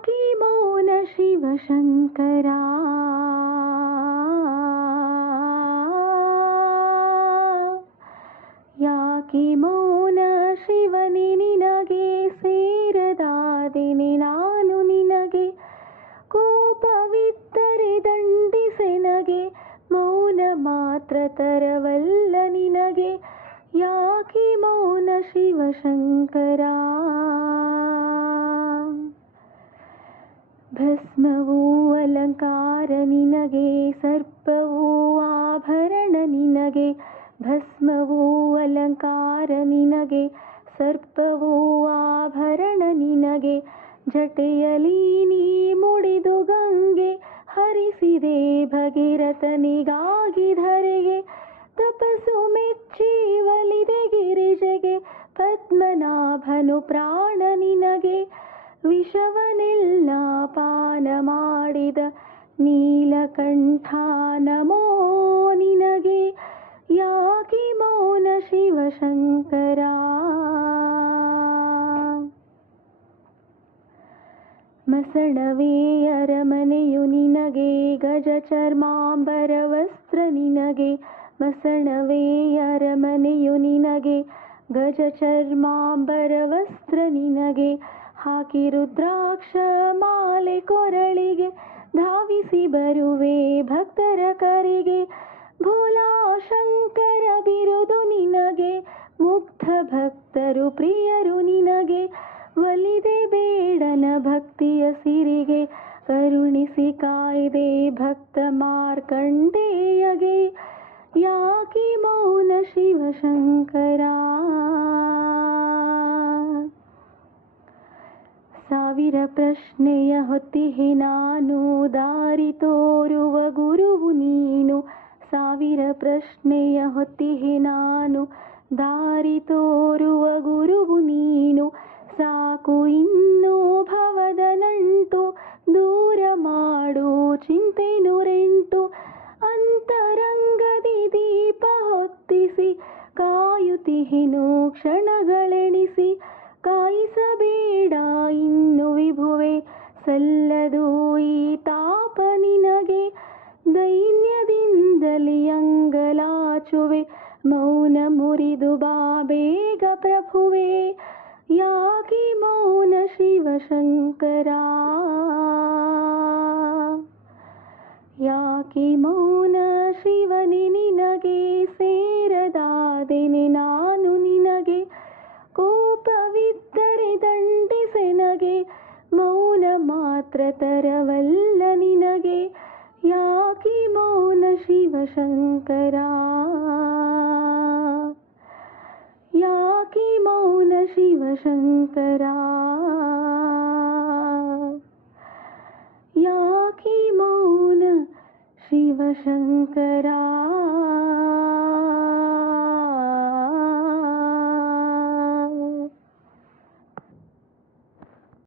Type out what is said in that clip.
ಯಾಕೆ ಮೌನ ಶಿವಶಂಕರ ಯಾಕೆ ಮೌನ ಶಿವನೇ ನಿನಗೆ ಸೇರದಾದೆನೆ ನಾನು ನಿನಗೆ ಕೋಪವಿದ್ದರೆ ದಂಡಿಸೆನಗೆ ಮೌನ ಮಾತ್ರ ತರವಲ್ಲ ನಿನಗೆ ಯಾಕೆ ಮೌನ ಶಿವಶಂಕರ ಭಸ್ಮವೂ ಅಲಂಕಾರ ನಿನಗೆ ಸರ್ಪವೂ ಆಭರಣ ನಿನಗೆ ಭಸ್ಮವೂ ಅಲಂಕಾರ ನಿನಗೆ ಸರ್ಪವೂ ಆಭರಣ ನಿನಗೆ ಜಟೆಯಲಿ ನೀ ಮುಡಿದು ಗಂಗೆ ಹರಿಸಿದೆ ಭಗೀರಥನಿಗಾಗಿ ಧರೆಗೆ ತಪಸ್ಸು ಮೆಚ್ಚಿ ಒಲಿದೆ ಗಿರಿಜೆಗೆ ಪದ್ಮನಾಭನು ಪ್ರಾಣ ನಿನಗೆ ವಿಷವನೆಲ್ಲ ಪಾನ ಮಾಡಿದ ನೀಲಕಂಠ ನಮೋ ನಿನಗೆ ಯಾಕೆ ಮೌನ ಶಿವಶಂಕರ ಮಸಣವೇ ಅರಮನೆಯು ನಿನಗೆ ಗಜ ಚರ್ಮಾಂಬರ ವಸ್ತ್ರ ನಿನಗೆ ಮಸಣವೇ ಅರಮನೆಯು ನಿನಗೆ ಗಜ ಚರ್ಮಾಂಬರ ವಸ್ತ್ರ ನಿನಗೆ ಹಾಕಿ ರುದ್ರಾಕ್ಷ ಮಾಲೆ ಕೊರಳಿಗೆ ಧಾವಿಸಿ ಬರುವೆ ಭಕ್ತರ ಕರೆಗೆ ಭೋಲಾ ಶಂಕರ ಬಿರುದು ನಿನಗೆ ಮುಗ್ಧ ಭಕ್ತರು ಪ್ರಿಯರು ನಿನಗೆ ಒಲಿದೆ ಬೇಡನ ಭಕ್ತಿಯ ಸಿರಿಗೆ ಕರುಣಿಸಿ ಕಾಯ್ದೆ ಭಕ್ತ ಮಾರ್ಕಂಡೇಯಗೆ ಯಾಕೆ ಮೌನ ಶಿವಶಂಕರ ಸಾವಿರ ಪ್ರಶ್ನೆಯ ಹೊತ್ತಿಹೆ ನಾನು ದಾರಿ ತೋರುವ ಗುರುವು ನೀನು ಸಾವಿರ ಪ್ರಶ್ನೆಯ ಹೊತ್ತಿಹೆ ನಾನು ದಾರಿ ತೋರುವ ಗುರುವು ನೀನು ಸಾಕು ಇನ್ನೂ ಭವದ ನಂಟು ದೂರ ಮಾಡು ಚಿಂತೆ ನೂರೆಂಟು ಅಂತರಂಗದಿ ದೀಪ ಹೊತ್ತಿಸಿ ಕಾಯುತ್ತಿಹೆನು ಕ್ಷಣಗಳೆಣಿಸಿ ಕಾಯಿಸಬೇಡ ಇನ್ನು ವಿಭುವೆ ಸಲ್ಲದು ಈ ತಾಪ ನಿನಗೆ ದೈನ್ಯದಿಂದಲೇ ಅಂಗಲಾಚುವೆ ಮೌನ ಮುರಿದು ಬಾ ಬೇಗ ಪ್ರಭುವೆ ಯಾಕೆ ಮೌನ ಶಿವಶಂಕರ ಯಾಕೆ ಮೌನ ಶಿವನೇ ನಿನಗೆ ಸೇರದಾದೆನೆ ನಾನು ನಿನಗೆ ಕೋಪವಿದ್ದರೆ ದಂಡಿಸೆನಗೆ ಮೌನ ಮಾತ್ರ ತರವಲ್ಲ ನಿನಗೆ ಯಾಕೆ ಮೌನ ಶಿವಶಂಕರ ಯಾಕೆ ಮೌನ ಶಿವಶಂಕರ ಯಾಕೆ ಮೌನ ಶಿವಶಂಕರ